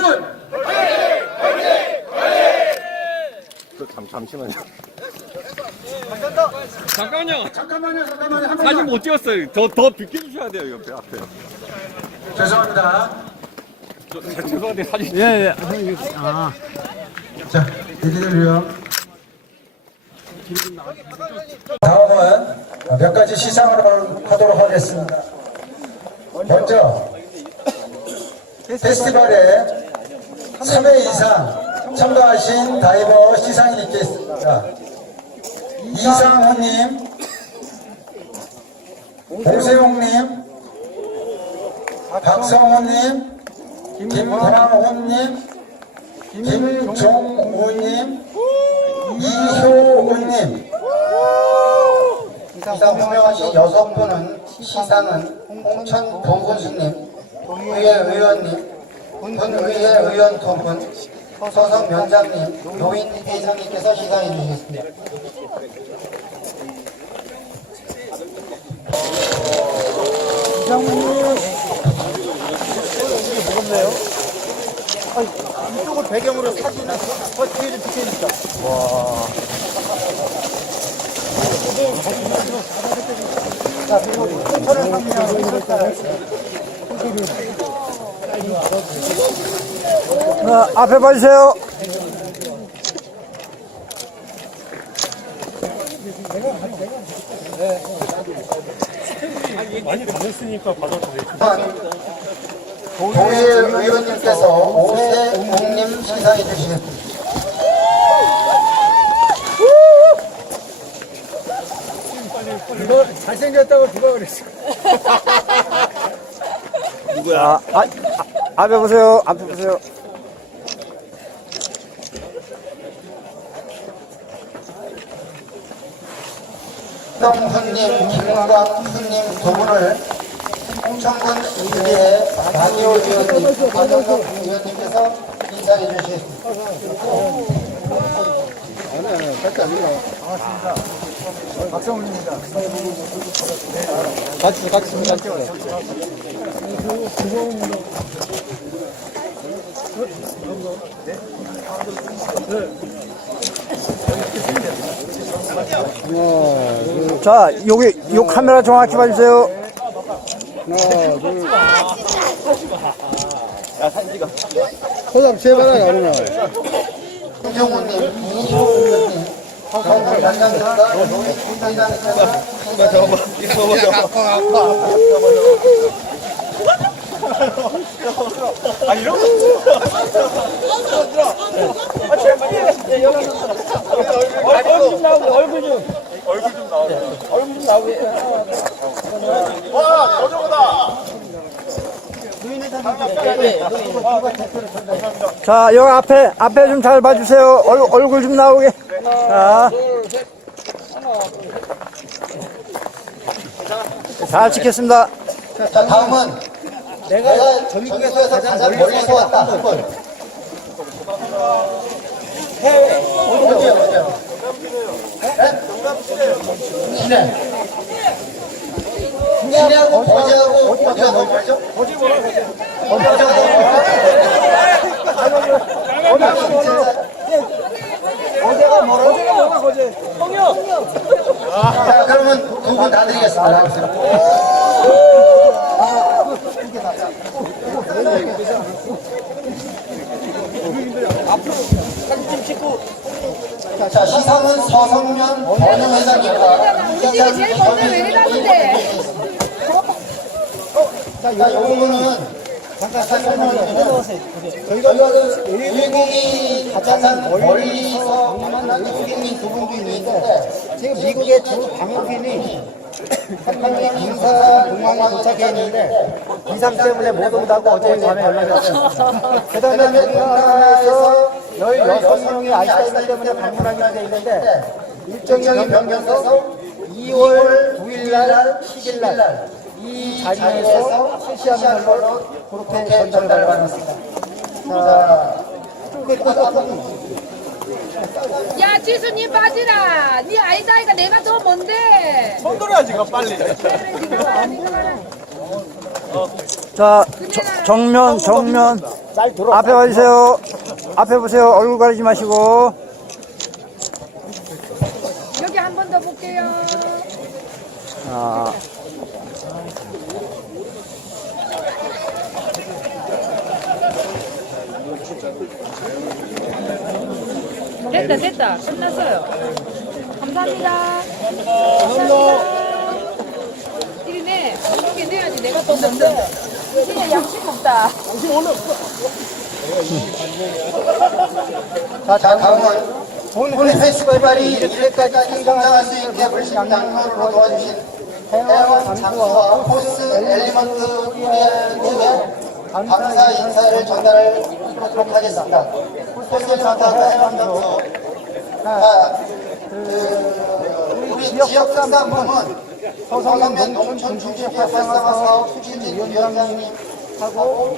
죄송합니다. 공천군 잠, 잠시만요. 잠깐만요. 잠깐만요, 잠깐만요. 한 사진 번만. 못 찍었어요. 더, 더 비켜주셔야 돼요, 옆에, 앞에. 죄송합니다. 저, 죄송한데 사진. 예, 예. 자, 이기들요. 다음은 몇 가지 시상을 하도록 하겠습니다. 먼저 페스티벌에 3회 이상 참가하신 다이버 시상이 있겠습니다. 이상호님, 오세용님, 박성호님, 김광호님, 김종우님, 이효우님, 이상 호명하신 여섯 분은 시상은 홍천 도군수님, 의회 의원님, 군의회 의원 두 분, 서성 면장님, 노인 회장님께서 시상해 주시겠습니다. 이쪽을 배경으로 사진을 더 뒤에 좀 비춰주시죠. 자, 그리고 홍천을 상징하는 설사 를 어, 앞에 봐주세요. 도의 의원님께서 오세웅님 시상해 주시겠습니다. 잘생겼다고 누가 그랬어? 누구야? 아, 아, 아, 앞에 보세요. 앞에 보세요. 성훈님, 김광훈님 두 분을 홍천군 의회 마니오 의원님, 박영석 의원님께서 인사해 주시겠습니다. 자, 여기, 요 카메라 정확히 봐주세요. 김종훈님, 이효우님, 서성 단장님 과 노인 회장님께서 자, 여기 앞에, 앞에 좀 잘 봐주세요. 얼, 얼굴 좀 나오게. 자. 잘 찍겠습니다. 자, 다음은 내가 전국에서 가장 멀리서 왔다. 한 분. 어디요, 어디요? 네? 진해. 진해하고 거제하고 어디가 더 멀죠? 거제가 더 멀어? 자, 그러면 두 분 다 드리겠습니다. 나오세요. 자, 시상은 서성면 번영회장님과 이게 제일 먼저 왜 이러는데? 자, 이 부분은 잠깐 설명을 해주세요. 저희가 그 외국인이 가장 멀리서 방문한 외국인이 두 분도 있는데 지금 미국의 두 방역인이 한국의 인사 공항에 도착했는데 비상 때문에 못 온다고 어제 밤에 연락이 왔어요. 그 다음에 우리나라에서 16명이 아이스타인 때문에 방문하게 돼 있는데 일정이 변경돼서 2월 9일 날, 10일 날, 이 자리에서 실시하는 걸로 그렇게 전달을 받았습니다. 자, 끝 앞으로. 야 지수님 빠지라. 네 아이다이가 내가 더 뭔데? 자, 저- 정면, 정면. 잘 들어. 앞에 와주세요. 앞에 보세요. 얼굴 가리지 마시고. 여기 한 번 더 볼게요. 자, 됐다 됐다 끝났어요. 감사합니다. 감사합니다. 이리네 이렇게 내야지 내가 더 먼데. 진짜 양심 없다. 자, 자, 다음은 오늘 페스티벌이 이렇게까지 성장할 수 있게 불신당로로 도와주신 해원 장수와 포스 엘리먼트 우리에게 감사 인사를 전달하도록 하겠습니다. 포스 장수와 해원 장수 자, 그, 우리 지역 상담은 서성면 농촌 중심 활성화 사업 추진위원장님하고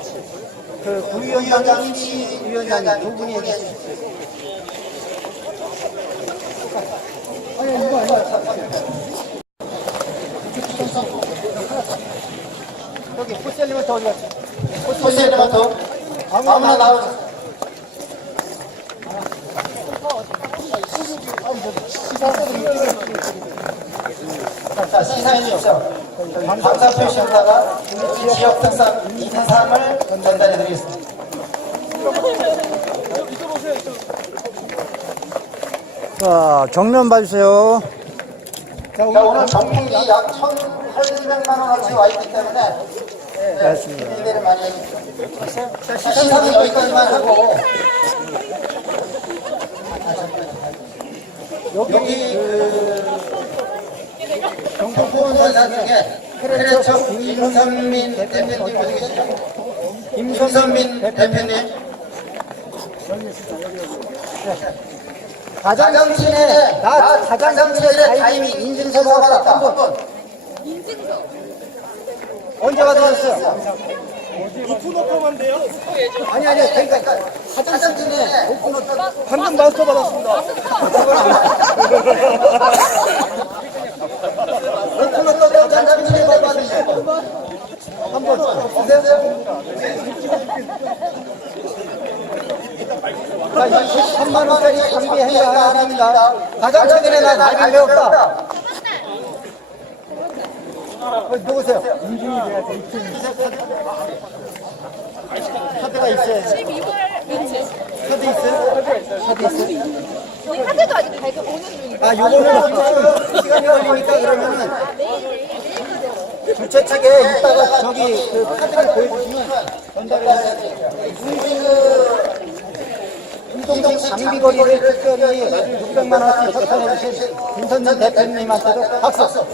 그 부위원장님, 시위원장님 두 분이 계십니다. 여기 포셀리먼트 어디 갔지? 포셀리먼트 아무나 나오세요. 자, 시사해 주십시오. 감사 표시에다가 지역 특산 인삼을 전달해 드리겠습니다. 자, 정면 봐주세요. 자, 오늘 정품이 약 1,800만 원어치 와 있기 때문에 네, 기대를 많이 해주세요. 자, 시상은 여기까지만 하고 여기 그 후원사 중에 크레처 김선민 대표님 어디 계시죠? 김선민 대표님 가장친에 나 가장친의 타임이 인증서 받았다 인증서. 언제 받으셨어요? 오픈오퍼만데요? 아니 아니 그러니까 가장친에 오픈오퍼 방금 마스터 받았습니다 오픈오퍼 가장친에 받으셨고 한번 보세요 자, 23만 원짜리 장비 행사 합니다. 가장 최근에 나 달빈 배웠다. 어, 누구세요? 인증이 돼야 돼. 카드가 있어야지. 12월 며칠? 카드 있어요? 카드 있어요? 이 카드도 아직 발급 5년 중이고. 아, 요거는 시간이 걸리니까 그러면은 주최 측에 이따가 저기 그 카드를 보여주시면 전달해 드릴게요. 우리 그 운동장 장비거리를 특별히 600만 원씩 협찬해 주신 김선진 대표님한테도 박수.